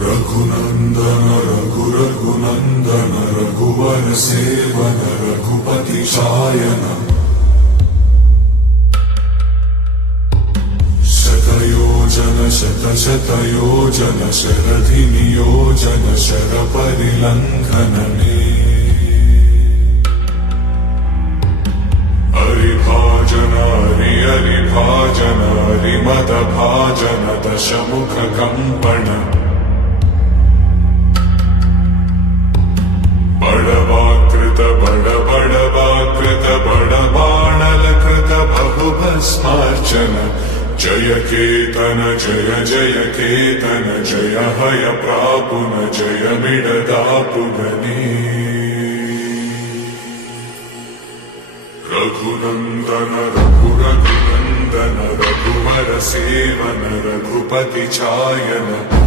रघुनंदन रघुनंदन रघुवर सेवन रघुपति शायन शतयोजन शतशतयोजन शरधि नियोजन शर परिलंघनने हरिभाजन हरिभाजन हरिमद भाजन दशमुख कंपन बड़वाकृत बड़वाकृत बड़बाणलकृत बहुभस्मार्चन जय केतन जय जय केतन जय हय प्रापुन जय मिडदापुगने रघुनंदन रघुनंदन रघुवर सेवन रघुपति चायन